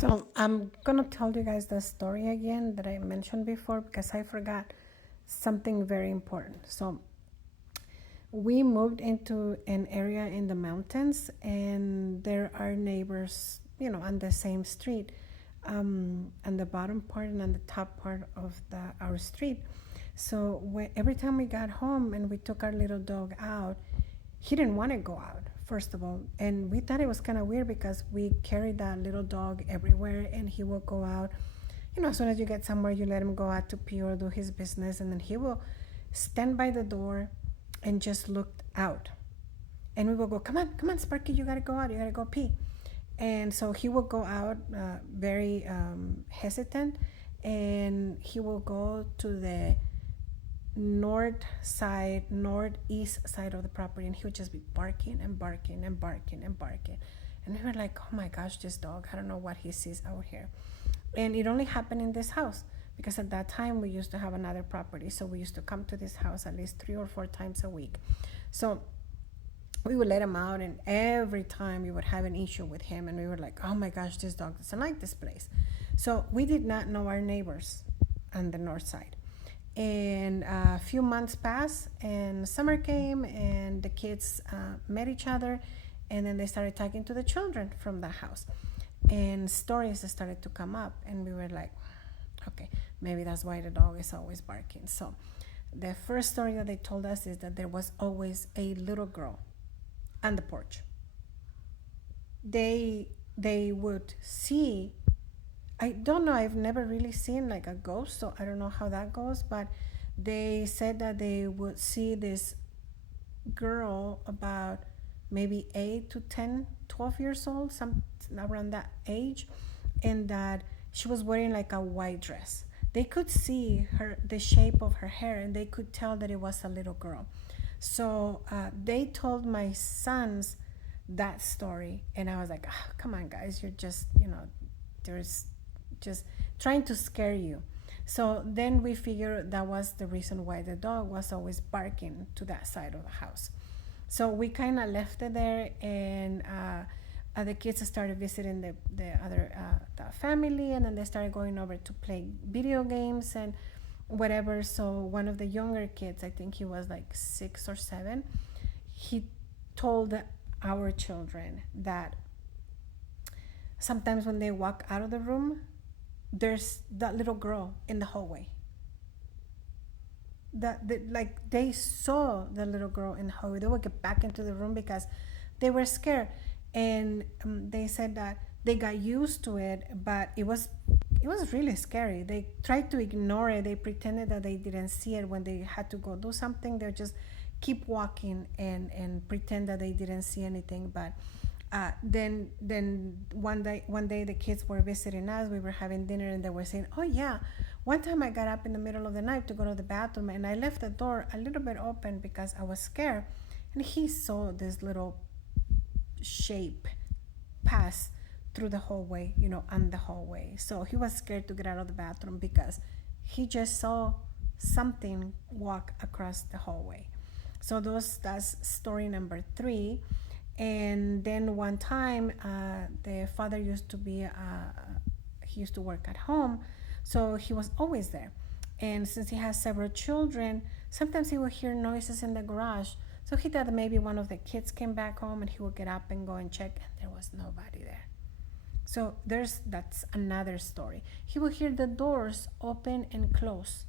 So I'm gonna tell you guys the story again that I mentioned before because I forgot something very important. So we moved into an area in the mountains, and there are neighbors, on the same street, on the bottom part and on the top part of our street. So every time we got home and we took our little dog out, he didn't want to go out, first of all, and we thought it was kind of weird because we carried that little dog everywhere, and he will go out. As soon as you get somewhere, you let him go out to pee or do his business, and then he will stand by the door and just look out. And we will go, come on, Sparky, you gotta go out, you gotta go pee. And so he will go out very hesitant, and he will go to the northeast side of the property, and he would just be barking and barking and barking and barking. And we were like, oh my gosh, this dog, I don't know what he sees out here. And it only happened in this house because at that time we used to have another property, so we used to come to this house at least 3 or 4 times a week. So we would let him out, and every time we would have an issue with him, and we were like, oh my gosh, this dog doesn't like this place. So we did not know our neighbors on the north side. And a few months passed, and summer came, and the kids met each other, and then they started talking to the children from the house, and stories started to come up, and we were like, okay, maybe that's why the dog is always barking. So the first story that they told us is that there was always a little girl on the porch. They would see, I don't know, I've never really seen like a ghost, so I don't know how that goes, but they said that they would see this girl about maybe 8 to 10, 12 years old, some around that age, and that she was wearing like a white dress. They could see the shape of her hair, and they could tell that it was a little girl. So they told my sons that story, and I was like, oh, come on guys, you're just, there's just trying to scare you. So then we figured that was the reason why the dog was always barking to that side of the house. So we kind of left it there, and the kids started visiting the other the family, and then they started going over to play video games and whatever. So one of the younger kids, I think he was like 6 or 7, he told our children that sometimes when they walk out of the room, there's that little girl in the hallway. Like they saw the little girl in the hallway. They would get back into the room because they were scared, and they said that they got used to it, but it was really scary. They tried to ignore it. They pretended that they didn't see it. When they had to go do something, they just keep walking and pretend that they didn't see anything. But then one day the kids were visiting us. We were having dinner, and they were saying, oh yeah, one time I got up in the middle of the night to go to the bathroom, and I left the door a little bit open because I was scared, and he saw this little shape pass through the hallway, on the hallway. So he was scared to get out of the bathroom because he just saw something walk across the hallway. So that's story number 3. And then one time, the father used to he used to work at home, so he was always there. And since he has several children, sometimes he would hear noises in the garage. So he thought that maybe one of the kids came back home, and he would get up and go and check, and there was nobody there. So that's another story. He would hear the doors open and close,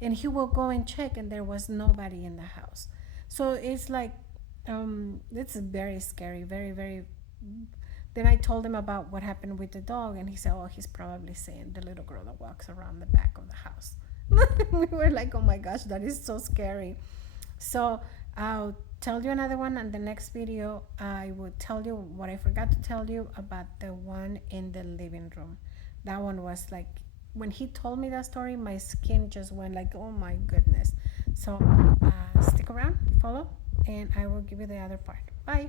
and he will go and check, and there was nobody in the house. So it's like, it's very scary, very, very. Then I told him about what happened with the dog, and he said, oh, he's probably seeing the little girl that walks around the back of the house. We were like, oh my gosh, that is so scary. So I'll tell you another one in the next video. I will tell you what I forgot to tell you about the one in the living room. That one was like, when he told me that story, my skin just went like, oh my goodness. So stick around, follow, and I will give you the other part. Bye.